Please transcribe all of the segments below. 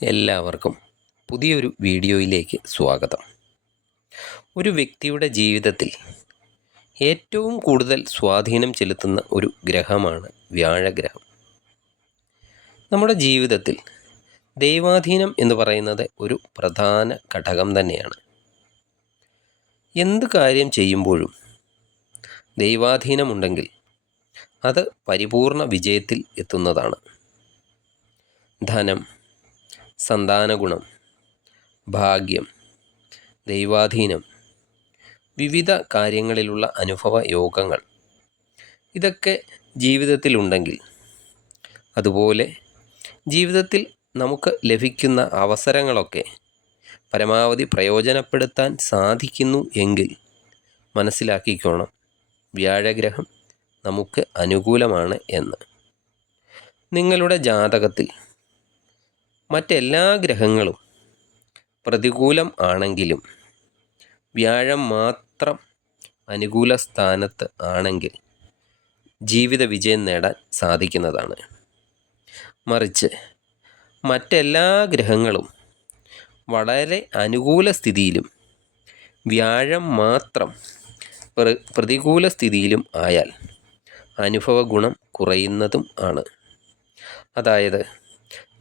എല്ലാവർക്കും പുതിയൊരു വീഡിയോയിലേക്ക് സ്വാഗതം. ഒരു വ്യക്തിയുടെ ജീവിതത്തിൽ ഏറ്റവും കൂടുതൽ സ്വാധീനം ചെലുത്തുന്ന ഒരു ഗ്രഹമാണ് വ്യാഴഗ്രഹം. നമ്മുടെ ജീവിതത്തിൽ ദൈവാധീനം എന്ന് പറയുന്നത് ഒരു പ്രധാന ഘടകം തന്നെയാണ്. എന്ത് കാര്യം ചെയ്യുമ്പോഴും ദൈവാധീനമുണ്ടെങ്കിൽ അത് പരിപൂർണ വിജയത്തിൽ എത്തുന്നതാണ്. ധനം, സന്താനഗുണം, ഭാഗ്യം, ദൈവാധീനം, വിവിധ കാര്യങ്ങളിലുള്ള അനുഭവ യോഗങ്ങൾ ഇതൊക്കെ ജീവിതത്തിലുണ്ടെങ്കിൽ, അതുപോലെ ജീവിതത്തിൽ നമുക്ക് ലഭിക്കുന്ന അവസരങ്ങളൊക്കെ പരമാവധി പ്രയോജനപ്പെടുത്താൻ സാധിക്കുന്നു എങ്കിൽ മനസ്സിലാക്കിക്കോണം, വ്യാഴഗ്രഹം നമുക്ക് അനുകൂലമാണ് എന്ന്. നിങ്ങളുടെ ജാതകത്തിൽ മറ്റെല്ലാ ഗ്രഹങ്ങളും പ്രതികൂലം ആണെങ്കിലും വ്യാഴം മാത്രം അനുകൂല സ്ഥാനത്ത് ആണെങ്കിൽ ജീവിത വിജയം നേടാൻ സാധിക്കുന്നതാണ്. മറിച്ച് മറ്റെല്ലാ ഗ്രഹങ്ങളും വളരെ അനുകൂല സ്ഥിതിയിലും വ്യാഴം മാത്രം പ്രതികൂല സ്ഥിതിയിലും ആയാൽ അനുഭവ ഗുണം കുറയുന്നതും ആണ്. അതായത്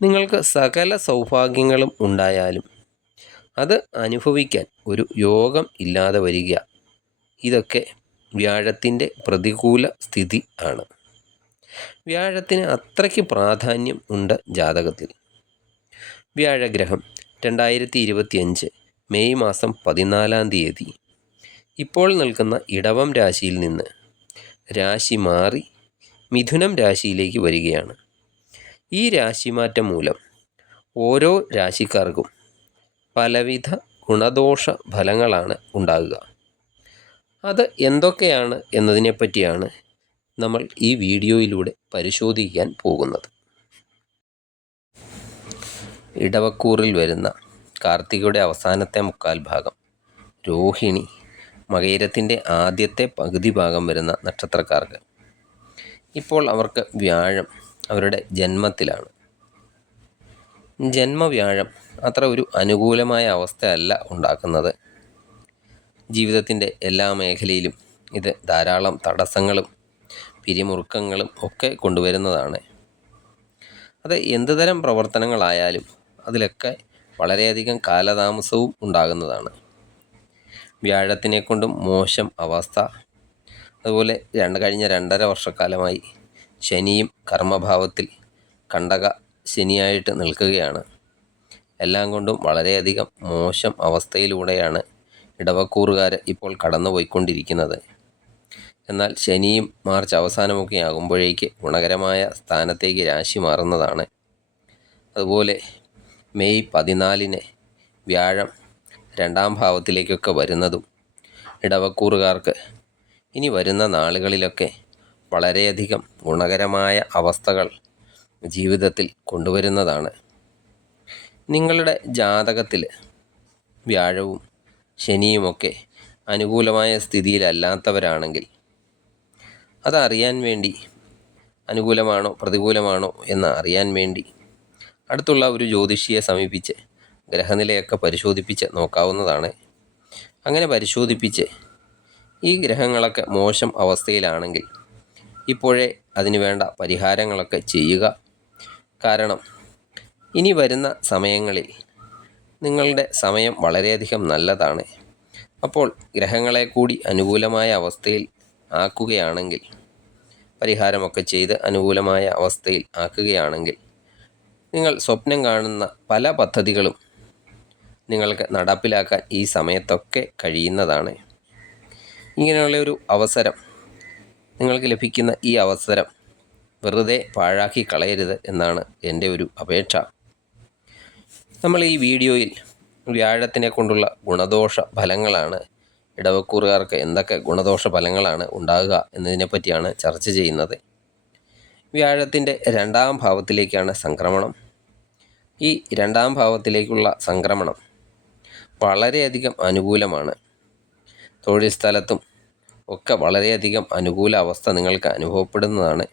നിങ്ങൾക്ക് സകല സൗഭാഗ്യങ്ങളും ഉണ്ടായാലും അത് അനുഭവിക്കാൻ ഒരു യോഗം ഇല്ലാതെ വരിക, ഇതൊക്കെ വ്യാഴത്തിൻ്റെ പ്രതികൂല സ്ഥിതി ആണ്. വ്യാഴത്തിന് അത്രയ്ക്ക് പ്രാധാന്യം ഉണ്ട് ജാതകത്തിൽ. വ്യാഴഗ്രഹം 2025 മെയ് മാസം 14 ഇപ്പോൾ നിൽക്കുന്ന ഇടവം രാശിയിൽ നിന്ന് രാശി മാറി മിഥുനം രാശിയിലേക്ക് വരികയാണ്. ഈ രാശിമാറ്റം മൂലം ഓരോ രാശിക്കാർക്കും പലവിധ ഗുണദോഷ ഫലങ്ങളാണ് ഉണ്ടാകുക. അത് എന്തൊക്കെയാണ് എന്നതിനെപ്പറ്റിയാണ് നമ്മൾ ഈ വീഡിയോയിലൂടെ പരിശോധിക്കാൻ പോകുന്നത്. ഇടവക്കൂറിൽ വരുന്ന കാർത്തികയുടെ അവസാനത്തെ മുക്കാൽ ഭാഗം, രോഹിണി, മകയിരത്തിൻ്റെ ആദ്യത്തെ പകുതി ഭാഗം വരുന്ന നക്ഷത്രക്കാർക്ക് ഇപ്പോൾ അവർക്ക് വ്യാഴം അവരുടെ ജന്മത്തിലാണ്. ജന്മവ്യാഴം അത്ര ഒരു അനുകൂലമായ അവസ്ഥയല്ല ഉണ്ടാക്കുന്നത്. ജീവിതത്തിൻ്റെ എല്ലാ മേഖലയിലും ഇത് ധാരാളം തടസ്സങ്ങളും പിരിമുറുക്കങ്ങളും ഒക്കെ കൊണ്ടുവരുന്നതാണ്. അത് എന്തുതരം പ്രവർത്തനങ്ങളായാലും അതിലൊക്കെ വളരെയധികം കാലതാമസവും ഉണ്ടാകുന്നതാണ്. വ്യാഴത്തിനെ കൊണ്ടും മോശം അവസ്ഥ. അതുപോലെ കഴിഞ്ഞ 2.5 വർഷക്കാലമായി ശനിയും കർമ്മഭാവത്തിൽ കണ്ടക ശനിയായിട്ട് നിൽക്കുകയാണ്. എല്ലാം കൊണ്ടും വളരെയധികം മോശം അവസ്ഥയിലൂടെയാണ് ഇടവക്കൂറുകാർ ഇപ്പോൾ കടന്നു പോയിക്കൊണ്ടിരിക്കുന്നത്. എന്നാൽ ശനിയും മാർച്ച് അവസാനമൊക്കെ ആകുമ്പോഴേക്ക് ഗുണകരമായ സ്ഥാനത്തേക്ക് രാശി മാറുന്നതാണ്. അതുപോലെ മെയ് 14 വ്യാഴം 2ാം ഭാവത്തിലേക്കൊക്കെ വരുന്നതും ഇടവക്കൂറുകാർക്ക് ഇനി വരുന്ന നാളുകളിലൊക്കെ വളരെയധികം ഗുണകരമായ അവസ്ഥകൾ ജീവിതത്തിൽ കൊണ്ടുവരുന്നതാണ്. നിങ്ങളുടെ ജാതകത്തിൽ വ്യാഴവും ശനിയുമൊക്കെ അനുകൂലമായ സ്ഥിതിയിലല്ലാത്തവരാണെങ്കിൽ അതറിയാൻ വേണ്ടി, അനുകൂലമാണോ പ്രതികൂലമാണോ എന്ന് അറിയാൻ വേണ്ടി അടുത്തുള്ള ഒരു ജ്യോതിഷിയെ സമീപിച്ച് ഗ്രഹനിലയൊക്കെ പരിശോധിപ്പിച്ച് നോക്കാവുന്നതാണ്. അങ്ങനെ പരിശോധിപ്പിച്ച് ഈ ഗ്രഹങ്ങളൊക്കെ മോശം അവസ്ഥയിലാണെങ്കിൽ ഇപ്പോഴേ അതിന് വേണ്ട പരിഹാരങ്ങളൊക്കെ ചെയ്യുക. കാരണം ഇനി വരുന്ന സമയങ്ങളിൽ നിങ്ങളുടെ സമയം വളരെയധികം നല്ലതാണ്. അപ്പോൾ ഗ്രഹങ്ങളെ കൂടി അനുകൂലമായ അവസ്ഥയിൽ ആക്കുകയാണെങ്കിൽ, പരിഹാരമൊക്കെ ചെയ്ത് അനുകൂലമായ അവസ്ഥയിൽ ആക്കുകയാണെങ്കിൽ നിങ്ങൾ സ്വപ്നം കാണുന്ന പല പദ്ധതികളും നിങ്ങൾക്ക് നടപ്പിലാക്കാൻ ഈ സമയത്തൊക്കെ കഴിയുന്നതാണ്. ഇങ്ങനെയുള്ള ഒരു അവസരം, നിങ്ങൾക്ക് ലഭിക്കുന്ന ഈ അവസരം വെറുതെ പാഴാക്കി കളയരുത് എന്നാണ് എൻ്റെ ഒരു അപേക്ഷ. നമ്മൾ ഈ വീഡിയോയിൽ വ്യാഴത്തിനെ കൊണ്ടുള്ള ഗുണദോഷ ഫലങ്ങളാണ്, ഇടവക്കൂറുകാർക്ക് എന്തൊക്കെ ഗുണദോഷ ഫലങ്ങളാണ് ഉണ്ടാകുക എന്നതിനെപ്പറ്റിയാണ് ചർച്ച ചെയ്യുന്നത്. വ്യാഴത്തിൻ്റെ 2ാം ഭാവത്തിലേക്കാണ് സംക്രമണം. ഈ 2ാം ഭാവത്തിലേക്കുള്ള സംക്രമണം വളരെയധികം അനുകൂലമാണ്. തൊഴിൽ സ്ഥലത്തും ഒക്കെ വളരെയധികം അനുകൂല അവസ്ഥ നിങ്ങൾക്ക് അനുഭവപ്പെടുന്നതാണ്.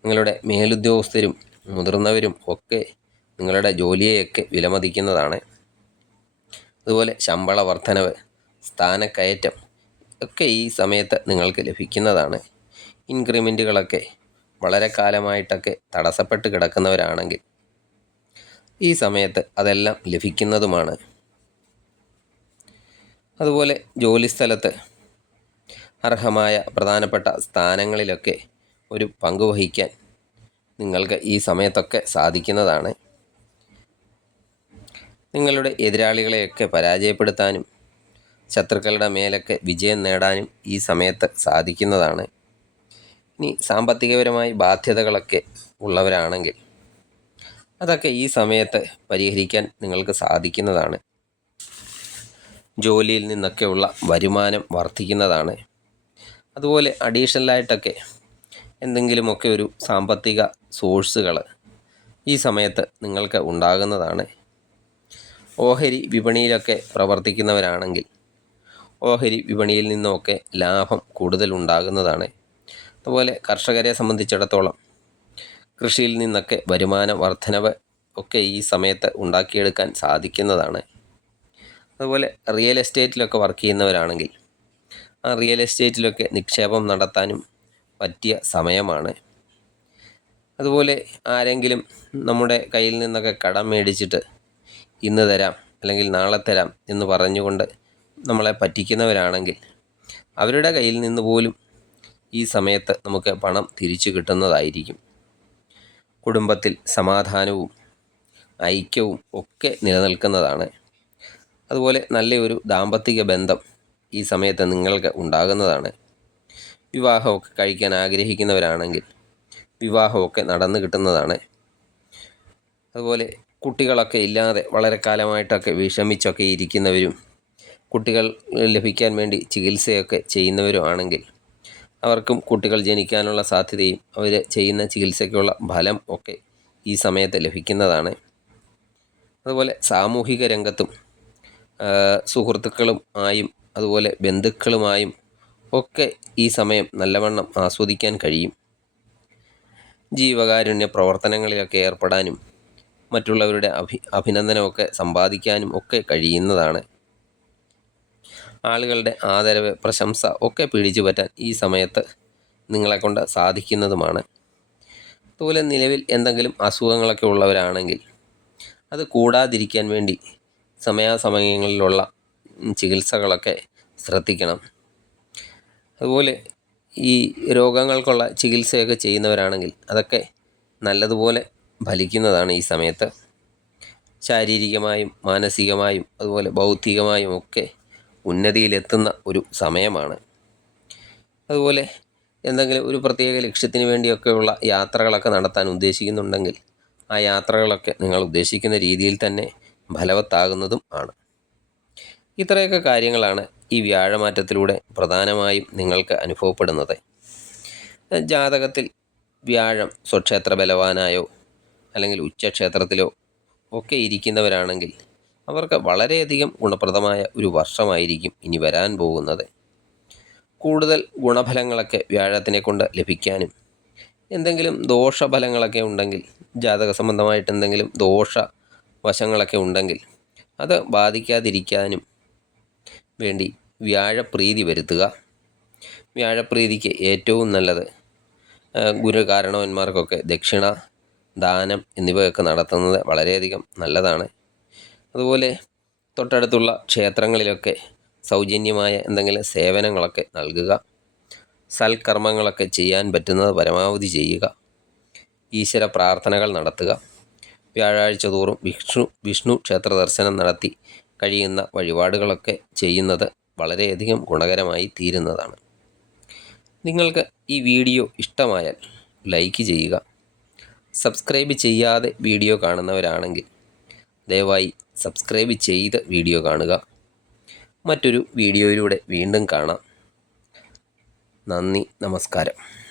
നിങ്ങളുടെ മേലുദ്യോഗസ്ഥരും മുതിർന്നവരും ഒക്കെ നിങ്ങളുടെ ജോലിയെയൊക്കെ വിലമതിക്കുന്നതാണ്. അതുപോലെ ശമ്പള വർധനവ്, സ്ഥാനക്കയറ്റം ഒക്കെ ഈ സമയത്ത് നിങ്ങൾക്ക് ലഭിക്കുന്നതാണ്. ഇൻക്രിമെൻറ്റുകളൊക്കെ വളരെ കാലമായിട്ടൊക്കെ തടസ്സപ്പെട്ട് കിടക്കുന്നവരാണെങ്കിൽ ഈ സമയത്ത് അതെല്ലാം ലഭിക്കുന്നതുമാണ്. അതുപോലെ ജോലിസ്ഥലത്ത് അർഹമായ പ്രധാനപ്പെട്ട സ്ഥാനങ്ങളിലൊക്കെ ഒരു പങ്ക് വഹിക്കാൻ നിങ്ങൾക്ക് ഈ സമയത്തൊക്കെ സാധിക്കുന്നതാണ്. നിങ്ങളുടെ എതിരാളികളെയൊക്കെ പരാജയപ്പെടുത്താനും ശത്രുക്കളുടെ മേലൊക്കെ വിജയം നേടാനും ഈ സമയത്ത് സാധിക്കുന്നതാണ്. ഇനി സാമ്പത്തികപരമായി ബാധ്യതകളൊക്കെ ഉള്ളവരാണെങ്കിൽ അതൊക്കെ ഈ സമയത്ത് പരിഹരിക്കാൻ നിങ്ങൾക്ക് സാധിക്കുന്നതാണ്. ജോലിയിൽ നിന്നൊക്കെയുള്ള വരുമാനം വർദ്ധിക്കുന്നതാണ്. അതുപോലെ അഡീഷണലായിട്ടൊക്കെ എന്തെങ്കിലുമൊക്കെ ഒരു സാമ്പത്തിക സോഴ്സുകൾ ഈ സമയത്ത് നിങ്ങൾക്ക് ഉണ്ടാകുന്നതാണ്. ഓഹരി വിപണിയിലൊക്കെ പ്രവർത്തിക്കുന്നവരാണെങ്കിൽ ഓഹരി വിപണിയിൽ നിന്നുമൊക്കെ ലാഭം കൂടുതൽ ഉണ്ടാകുന്നതാണ്. അതുപോലെ കർഷകരെ സംബന്ധിച്ചിടത്തോളം കൃഷിയിൽ നിന്നൊക്കെ വരുമാന വർധനവ് ഒക്കെ ഈ സമയത്ത് ഉണ്ടാക്കിയെടുക്കാൻ സാധിക്കുന്നതാണ്. അതുപോലെ റിയൽ എസ്റ്റേറ്റിലൊക്കെ വർക്ക് ചെയ്യുന്നവരാണെങ്കിൽ ആ റിയൽ എസ്റ്റേറ്റിലൊക്കെ നിക്ഷേപം നടത്താനും പറ്റിയ സമയമാണ്. അതുപോലെ ആരെങ്കിലും നമ്മുടെ കയ്യിൽ നിന്നൊക്കെ കടം മേടിച്ചിട്ട് ഇന്ന് തരാം അല്ലെങ്കിൽ നാളെ തരാം എന്ന് പറഞ്ഞുകൊണ്ട് നമ്മളെ പറ്റിക്കുന്നവരാണെങ്കിൽ അവരുടെ കയ്യിൽ നിന്ന് പോലും ഈ സമയത്ത് നമുക്ക് പണം തിരിച്ചു കിട്ടുന്നതായിരിക്കും. കുടുംബത്തിൽ സമാധാനവും ഐക്യവും ഒക്കെ നിലനിൽക്കുന്നതാണ്. അതുപോലെ നല്ലൊരു ദാമ്പത്തിക ബന്ധം ഈ സമയത്ത് നിങ്ങൾക്ക് ഉണ്ടാകുന്നതാണ്. വിവാഹമൊക്കെ കഴിക്കാൻ ആഗ്രഹിക്കുന്നവരാണെങ്കിൽ വിവാഹമൊക്കെ നടന്നു കിട്ടുന്നതാണ്. അതുപോലെ കുട്ടികളൊക്കെ ഇല്ലാതെ വളരെ കാലമായിട്ടൊക്കെ വിഷമിച്ചൊക്കെ ഇരിക്കുന്നവരും കുട്ടികൾ ലഭിക്കാൻ വേണ്ടി ചികിത്സയൊക്കെ ചെയ്യുന്നവരും ആണെങ്കിൽ അവർക്കും കുട്ടികൾ ജനിക്കാനുള്ള സാധ്യതയും അവർ ചെയ്യുന്ന ചികിത്സയ്ക്കുള്ള ഫലം ഒക്കെ ഈ സമയത്ത് ലഭിക്കുന്നതാണ്. അതുപോലെ സാമൂഹിക രംഗത്തും സുഹൃത്തുക്കളും ആയും അതുപോലെ ബന്ധുക്കളുമായും ഒക്കെ ഈ സമയം നല്ലവണ്ണം ആസ്വദിക്കാൻ കഴിയും. ജീവകാരുണ്യ പ്രവർത്തനങ്ങളിലൊക്കെ ഏർപ്പെടാനും മറ്റുള്ളവരുടെ അഭിനന്ദനമൊക്കെ സമ്പാദിക്കാനും ഒക്കെ കഴിയുന്നതാണ്. ആളുകളുടെ ആദരവ്, പ്രശംസ ഒക്കെ പിടിച്ചു പറ്റാൻ ഈ സമയത്ത് നിങ്ങളെക്കൊണ്ട് സാധിക്കുന്നതുമാണ്. അതുപോലെ നിലവിൽ എന്തെങ്കിലും അസുഖങ്ങളൊക്കെ ഉള്ളവരാണെങ്കിൽ അത് കൂടാതിരിക്കാൻ വേണ്ടി സമയാസമയങ്ങളിലുള്ള ചികിത്സകളൊക്കെ ശ്രദ്ധിക്കണം. അതുപോലെ ഈ രോഗങ്ങൾക്കുള്ള ചികിത്സയൊക്കെ ചെയ്യുന്നവരാണെങ്കിൽ അതൊക്കെ നല്ലതുപോലെ ഫലിക്കുന്നതാണ് ഈ സമയത്ത്. ശാരീരികമായും മാനസികമായും അതുപോലെ ബൗദ്ധികമായും ഒക്കെ ഉന്നതിയിലെത്തുന്ന ഒരു സമയമാണ്. അതുപോലെ എന്തെങ്കിലും ഒരു പ്രത്യേക ലക്ഷ്യത്തിന് വേണ്ടിയൊക്കെയുള്ള യാത്രകളൊക്കെ നടത്താൻ ഉദ്ദേശിക്കുന്നുണ്ടെങ്കിൽ ആ യാത്രകളൊക്കെ നിങ്ങൾ ഉദ്ദേശിക്കുന്ന രീതിയിൽ തന്നെ ഫലവത്താകുന്നതും ആണ്. ഇത്രയൊക്കെ കാര്യങ്ങളാണ് ഈ വ്യാഴമാറ്റത്തിലൂടെ പ്രധാനമായും നിങ്ങൾക്ക് അനുഭവപ്പെടുന്നത്. ജാതകത്തിൽ വ്യാഴം സ്വക്ഷേത്ര ബലവാനായോ അല്ലെങ്കിൽ ഉച്ചക്ഷേത്രത്തിലോ ഒക്കെ ഇരിക്കുന്നവരാണെങ്കിൽ അവർക്ക് വളരെയധികം ഗുണപ്രദമായ ഒരു വർഷമായിരിക്കും ഇനി വരാൻ പോകുന്നത്. കൂടുതൽ ഗുണഫലങ്ങളൊക്കെ വ്യാഴത്തിനെ കൊണ്ട് ലഭിക്കാനും എന്തെങ്കിലും ദോഷഫലങ്ങളൊക്കെ ഉണ്ടെങ്കിൽ ജാതക സംബന്ധമായിട്ട് എന്തെങ്കിലും ദോഷവശങ്ങളൊക്കെ ഉണ്ടെങ്കിൽ അത് ബാധിക്കാതിരിക്കാനും വേണ്ടി വ്യാഴപ്രീതി വരുത്തുക. വ്യാഴപ്രീതിക്ക് ഏറ്റവും നല്ലത് ഗുരുകാരണവന്മാർക്കൊക്കെ ദക്ഷിണ, ദാനം എന്നിവയൊക്കെ നടത്തുന്നത് വളരെയധികം നല്ലതാണ്. അതുപോലെ തൊട്ടടുത്തുള്ള ക്ഷേത്രങ്ങളിലൊക്കെ സൗജന്യമായ എന്തെങ്കിലും സേവനങ്ങളൊക്കെ നൽകുക. സൽക്കർമ്മങ്ങളൊക്കെ ചെയ്യാൻ പറ്റുന്നത് പരമാവധി ചെയ്യുക. ഈശ്വര പ്രാർത്ഥനകൾ നടത്തുക. വ്യാഴാഴ്ച തോറും വിഷ്ണു ക്ഷേത്ര ദർശനം നടത്തി കഴിയുന്ന വഴിപാടുകളൊക്കെ ചെയ്യുന്നത് വളരെയധികം ഗുണകരമായി തീരുന്നതാണ്. നിങ്ങൾക്ക് ഈ വീഡിയോ ഇഷ്ടമായാൽ ലൈക്ക് ചെയ്യുക. സബ്സ്ക്രൈബ് ചെയ്യാതെ വീഡിയോ കാണുന്നവരാണെങ്കിൽ ദയവായി സബ്സ്ക്രൈബ് ചെയ്ത് വീഡിയോ കാണുക. മറ്റൊരു വീഡിയോയിലൂടെ വീണ്ടും കാണാം. നന്ദി, നമസ്കാരം.